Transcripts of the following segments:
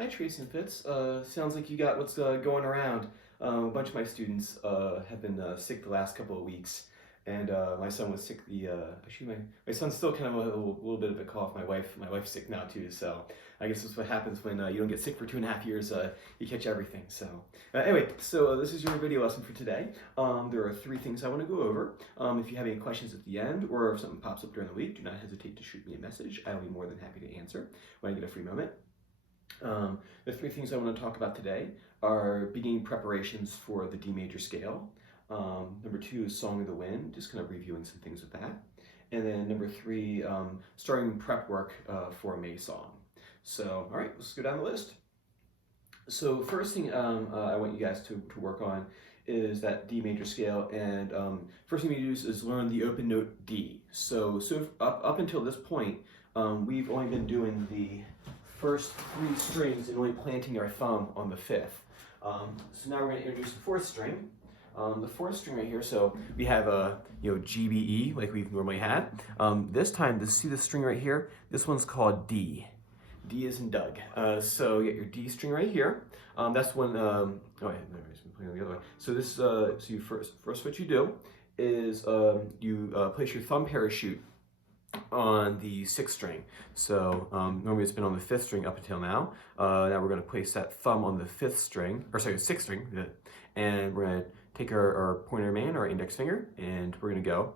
Hi, Tracy and Fitz. Sounds like you got what's going around. A bunch of my students have been sick the last couple of weeks, and my son was sick. Actually, my son's still kind of a little bit of a cough. My wife's sick now too. So I guess that's what happens when you don't get sick for 2.5 years. You catch everything. So anyway, this is your video lesson for today. There are 3 things I want to go over. If you have any questions at the end, or if something pops up during the week, do not hesitate to shoot me a message. I will be more than happy to answer when I get a free moment. The 3 things I want to talk about today are beginning preparations for the D major scale. Number 2 is Song of the Wind, just kind of reviewing some things with that. And then number 3, starting prep work for a May song. So, all right, let's go down the list. So first thing I want you guys to work on is that D major scale, and first thing we do is learn the open note D. So up until this point, we've only been doing the first 3 strings and only planting our thumb on the 5th. So now we're going to introduce the 4th string. The 4th string right here, so we have G, B, E like we've normally had. This time, see the string right here? This one's called D. D is in Doug. So you get your D string right here. That's when, oh, yeah, playing the other way. So this, so you first what you do is you place your thumb parachute on the 6th string. So normally it's been on the 5th string up until now. Now we're going to place that thumb on the 5th string, or sorry, 6th string, and we're going to take our pointer man, our index finger, and we're going to go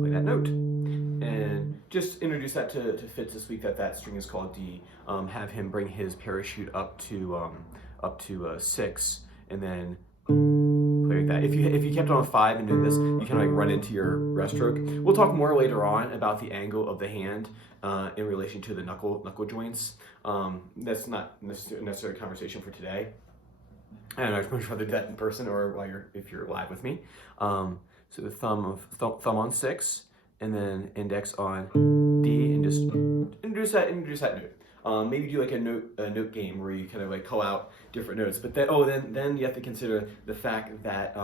play that note. And just introduce that to Fitz this week that string is called D. Have him bring his parachute up to 6, and then play like that. If you kept on 5 and doing this, you kind of like run into your rest stroke. We'll talk more later on about the angle of the hand in relation to the knuckle joints. That's not necessarily a conversation for today. I don't know, I'd much rather do that in person or if you're live with me. So the thumb on 6, and then index on D, and just introduce that note. Maybe do like a note game where you kind of like call out different notes. But then you have to consider the fact that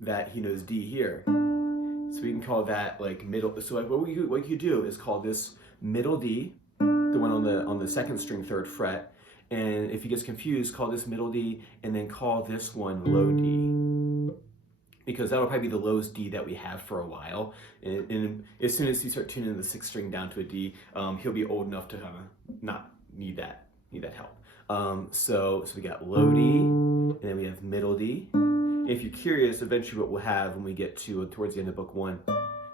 that he knows D here. So we can call that like middle. So like what you do is call this middle D, the one on the 2nd string 3rd fret. And if he gets confused, call this middle D, and then call this one low D, because that'll probably be the lowest D that we have for a while. And as soon as you start tuning the 6th string down to a D, he'll be old enough to not need that help. So we got low D, and then we have middle D. If you're curious, eventually what we'll have when we get towards the end of book 1,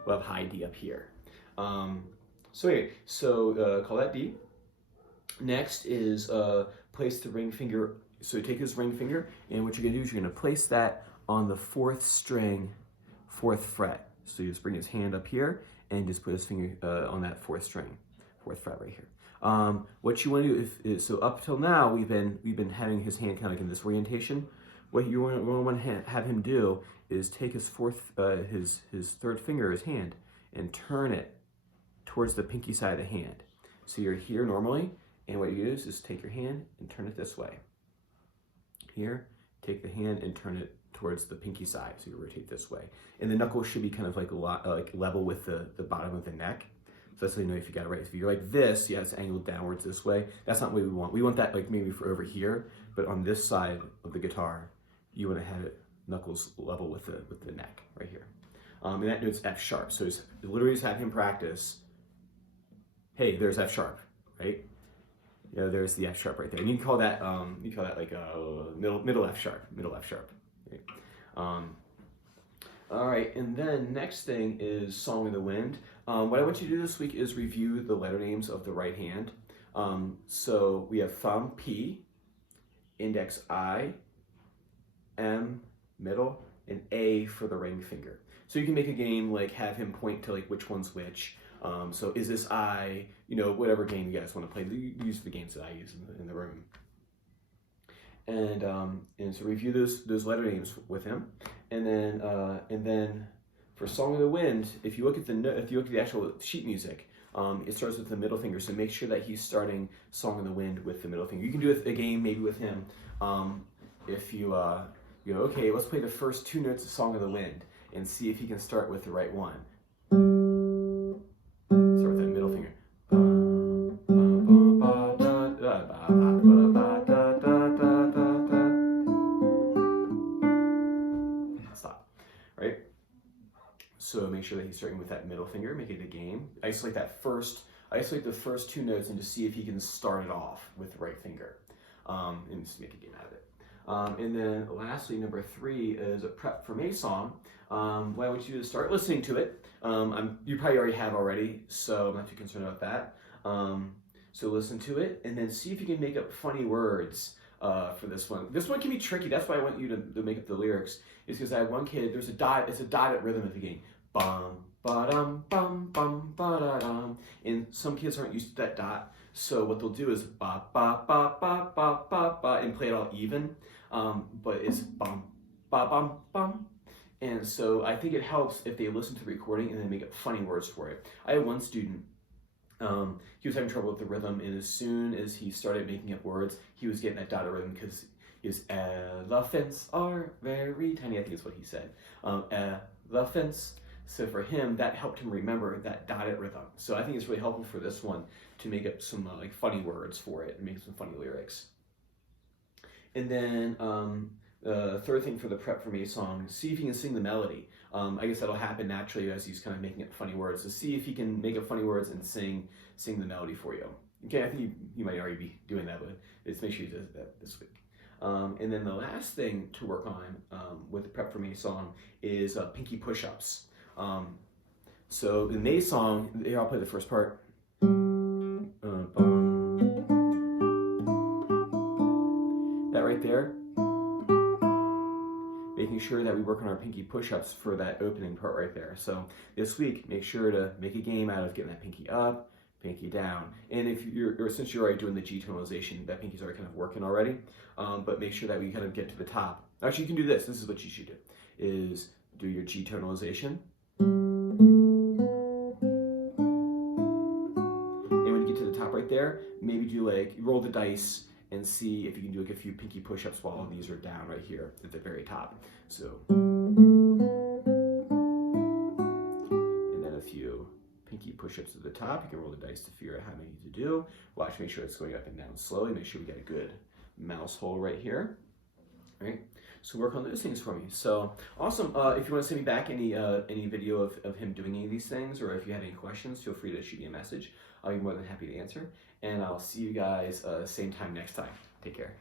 we'll have high D up here. So anyway, call that D. Next is place the ring finger. So take his ring finger, and what you're gonna do is you're gonna place that on the 4th string, 4th fret. So you just bring his hand up here and just put his finger on that 4th string, 4th fret right here. What you want to do is so up till now we've been having his hand kind of like in this orientation. What you want to have him do is take his 3rd finger, his hand, and turn it towards the pinky side of the hand. So you're here normally, and what you do is just take your hand and turn it this way. Here, take the hand and turn it towards the pinky side, so you rotate this way. And the knuckles should be kind of like level with the bottom of the neck. So that's how you know if you got it right. If you're like this, yeah, it's angled downwards this way. That's not what we want. We want that like maybe for over here, but on this side of the guitar, you want to have it knuckles level with the neck right here. And that note's F sharp. So literally just have him practice. Hey, there's F sharp, right? Yeah, there's the F sharp right there. And you can call that like middle F sharp, Right? All right, and then next thing is Song of the Wind. What I want you to do this week is review the letter names of the right hand. So we have thumb, P, index I, M, middle, and A for the ring finger. So you can make a game like have him point to like which one's which. So is this I, whatever game you guys want to play. Use the games that I use in the room. And so review those letter names with him, and then for Song of the Wind, if you look at the actual sheet music, it starts with the middle finger. So make sure that he's starting Song of the Wind with the middle finger. You can do a game maybe with him. If you go, okay, let's play the first 2 notes of Song of the Wind and see if he can start with the right one. Start with that middle finger. make sure that he's starting with that middle finger, make it a game. Isolate the first 2 notes and just see if he can start it off with the right finger, and just make a game out of it. And then lastly, number 3 is a prep from a song. What I want you to start listening to it. You probably already have already, so I'm not too concerned about that. So listen to it and then see if you can make up funny words for this one. This one can be tricky. That's why I want you to make up the lyrics. Is because I have one kid. There's a dot. It's a dotted rhythm at the beginning. Bum ba dum bum bum ba da dum. And some kids aren't used to that dot. So what they'll do is ba ba ba ba ba ba ba and play it all even. But it's bum ba bum bum. And so I think it helps if they listen to the recording and then make up funny words for it. I had one student. He was having trouble with the rhythm, and as soon as he started making up words, he was getting that dotted rhythm because his elephants are very tiny. I think is what he said. Elephants. So for him, that helped him remember that dotted rhythm. So I think it's really helpful for this one to make up some like funny words for it and make some funny lyrics. And then the third thing for the prep from a song, see if he can sing the melody. I guess that'll happen naturally as he's kind of making up funny words. So see if he can make up funny words and sing the melody for you. Okay, I think you might already be doing that, but let's make sure he does that this week. And then the last thing to work on with the prep from a song is pinky push-ups. So in May's song, here I'll play the first part. That right there. Making sure that we work on our pinky push-ups for that opening part right there. So this week, make sure to make a game out of getting that pinky up, pinky down. And if since you're already doing the G tonalization, that pinky's already kind of working already. But make sure that we kind of get to the top. Actually, you can do this. This is what you should do: is do your G tonalization. And when you get to the top right there, maybe do like roll the dice and see if you can do like a few pinky push-ups while these are down right here at the very top. So, and then a few pinky push-ups at the top. You can roll the dice to figure out how many to do. Watch, make sure it's going up and down slowly. Make sure we get a good mouse hole right here. All right. So work on those things for me. So awesome. If you want to send me back any video of him doing any of these things, or if you have any questions, feel free to shoot me a message. I'll be more than happy to answer. And I'll see you guys same time next time. Take care.